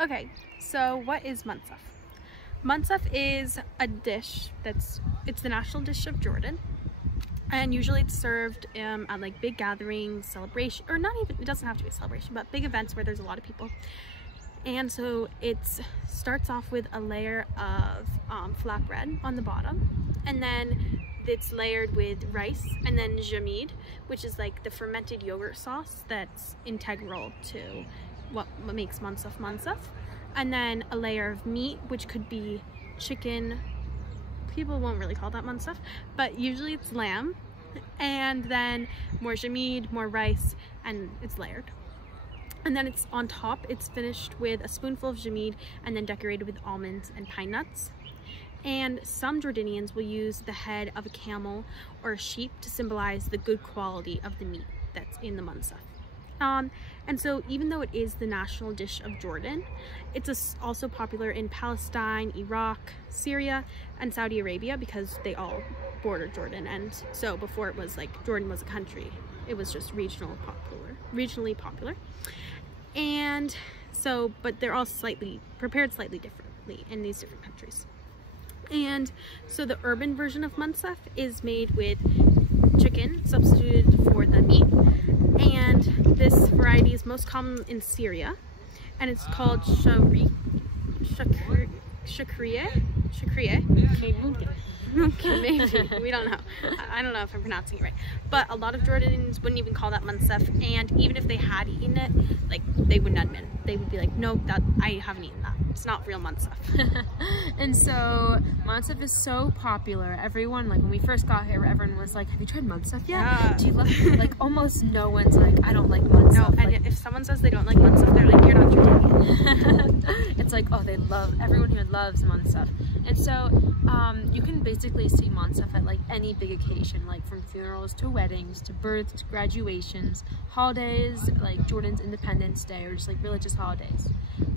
Okay, so what is Mansaf? Mansaf is a dish it's the national dish of Jordan, and usually it's served at like big gatherings, celebration, or not even, it doesn't have to be a celebration, but big events where there's a lot of people. And so it starts off with a layer of flatbread on the bottom, and then it's layered with rice, and then jamid, which is like the fermented yogurt sauce that's integral to what makes Mansaf, and then a layer of meat, which could be chicken. People won't really call that Mansaf, but usually it's lamb, and then more jamid, more rice, and it's layered. And then it's on top, it's finished with a spoonful of jamid and then decorated with almonds and pine nuts. And some Jordanians will use the head of a camel or a sheep to symbolize the good quality of the meat that's in the Mansaf. And so even though it is the national dish of Jordan, it's also popular in Palestine, Iraq, Syria, and Saudi Arabia, because they all border Jordan. And so before it was like Jordan was a country, it was just regionally popular. And so, but they're all prepared slightly differently in these different countries. And so the urban version of Mansaf is made with chicken substituted for the meat, and this variety is most common in Syria, and it's called shakriye. Okay, maybe. We don't know. I don't know if I'm pronouncing it right. But a lot of Jordanians wouldn't even call that Mansaf, and even if they had eaten it, like, they would not admit it. They would be like, no, I haven't eaten that. It's not real Mansaf. And so Mansaf is so popular. Everyone, like when we first got here, everyone was like, have you tried Mansaf yet? Yeah. Do you love it? Like almost no one's like, I don't like Mansaf. No, and like, if someone says they don't like Mansaf, they're like, you're not Jordanian. It's like, oh, everyone here loves Mansaf. And so you can basically see Mansaf at like any big occasion, like from funerals to weddings to births to graduations, holidays like Jordan's Independence Day, or just like religious holidays.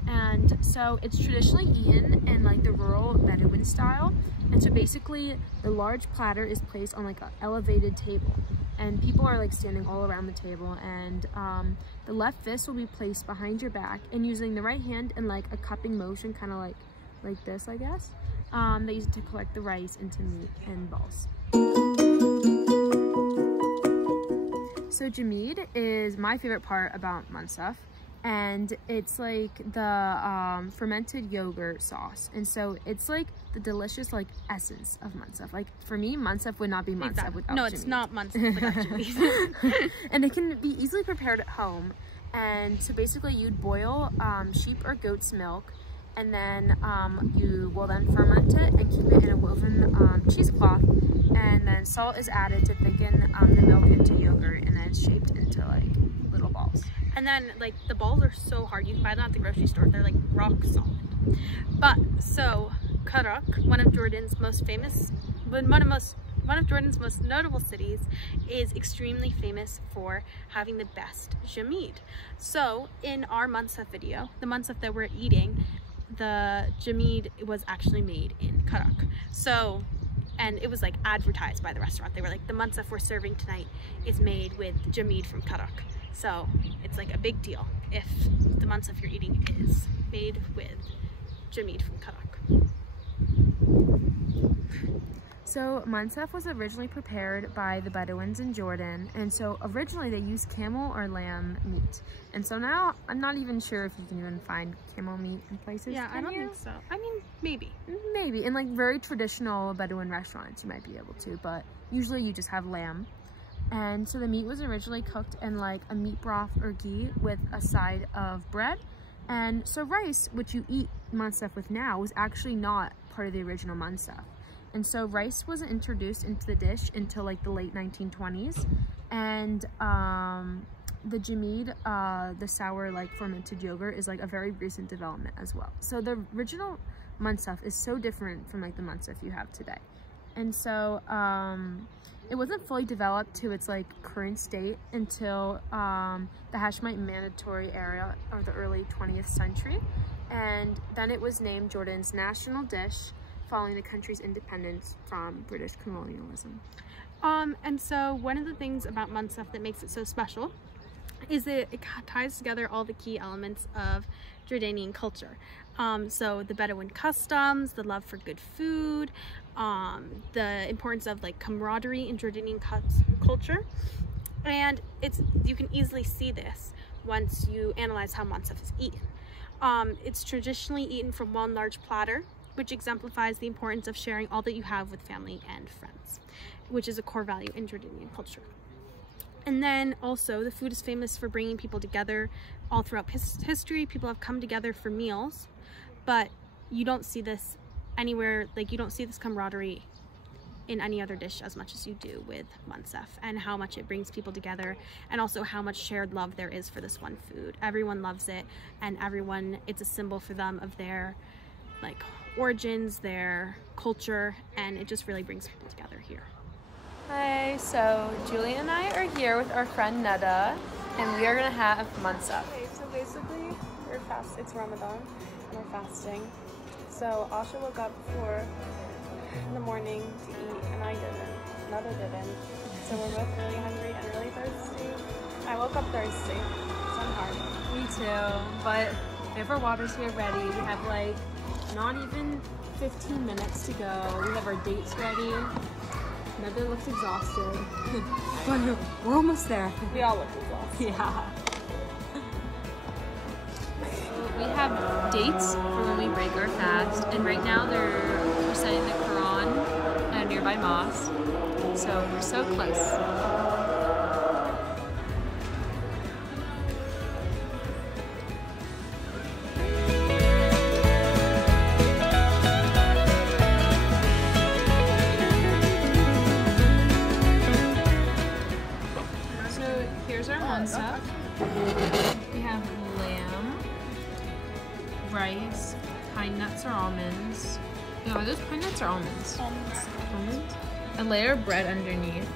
And so it's traditionally eaten in like the rural Bedouin style. And so basically the large platter is placed on like an elevated table, and people are like standing all around the table, and the left fist will be placed behind your back, and using the right hand in like a cupping motion, kind of like this, I guess. They use it to collect the rice into meat and balls. So jamid is my favorite part about Mansaf, and it's like the fermented yogurt sauce, and so it's like the delicious like essence of Mansaf. Like for me, Mansaf would not be Mansaf without No, jamid. it's not Mansaf without jamid. And it can be easily prepared at home. And so basically you'd boil sheep or goat's milk, and then you will then ferment it and keep it in a woven cheesecloth, and then salt is added to thicken the milk into yogurt, and then it's shaped into like little balls. And then like the balls are so hard, you can buy them at the grocery store, they're like rock solid. But so Karak, one of Jordan's most notable cities, is extremely famous for having the best jamid. So in our Mansaf video, the Mansaf that we're eating, the jamid was actually made in Karak. So, and it was like advertised by the restaurant. They were like, the Mansaf we're serving tonight is made with jamid from Karak. So it's like a big deal if the Mansaf you're eating is made with jamid from Karak. So Mansaf was originally prepared by the Bedouins in Jordan, and so originally they used camel or lamb meat. And so now I'm not even sure if you can even find camel meat in places. Yeah, I don't think so. I mean, maybe. Maybe. In like very traditional Bedouin restaurants you might be able to, but usually you just have lamb. And so the meat was originally cooked in like a meat broth or ghee with a side of bread. And so rice, which you eat Mansaf with now, was actually not part of the original Mansaf. And so rice wasn't introduced into the dish until like the late 1920s. And the jamid, the sour like fermented yogurt, is like a very recent development as well. So the original Mansaf is so different from like the Mansaf you have today. And so it wasn't fully developed to its like current state until the Hashemite mandatory era of the early 20th century. And then it was named Jordan's national dish, following the country's independence from British colonialism. And so one of the things about Mansaf that makes it so special is it ties together all the key elements of Jordanian culture. So the Bedouin customs, the love for good food, the importance of like camaraderie in Jordanian culture. And you can easily see this once you analyze how Mansaf is eaten. It's traditionally eaten from one large platter, which exemplifies the importance of sharing all that you have with family and friends, which is a core value in Jordanian culture. And then also the food is famous for bringing people together. All throughout history, people have come together for meals, but you don't see this anywhere, like you don't see this camaraderie in any other dish as much as you do with Mansaf, and how much it brings people together, and also how much shared love there is for this one food. Everyone loves it, and it's a symbol for them of their like origins, their culture, and it just really brings people together here. Hi, so Julie and I are here with our friend Neda, and we are gonna have Mansaf. Okay, so basically it's Ramadan and we're fasting. So Asha woke up in the morning to eat, and I didn't. Neda didn't. So we're both really hungry and really thirsty. I woke up thirsty, so I'm hard. Me too, but we have our waters here ready. We have like not even 15 minutes to go. We have our dates ready. Neda looks exhausted. But we're almost there. We all look exhausted. Yeah. We have dates for when we break our fast, and right now they're reciting the Quran at a nearby mosque. So we're so close. So here's our Mansaf. We have lamb, rice, pine nuts or almonds. No, are those pine nuts or almonds? Almonds. Almonds? A layer of bread underneath.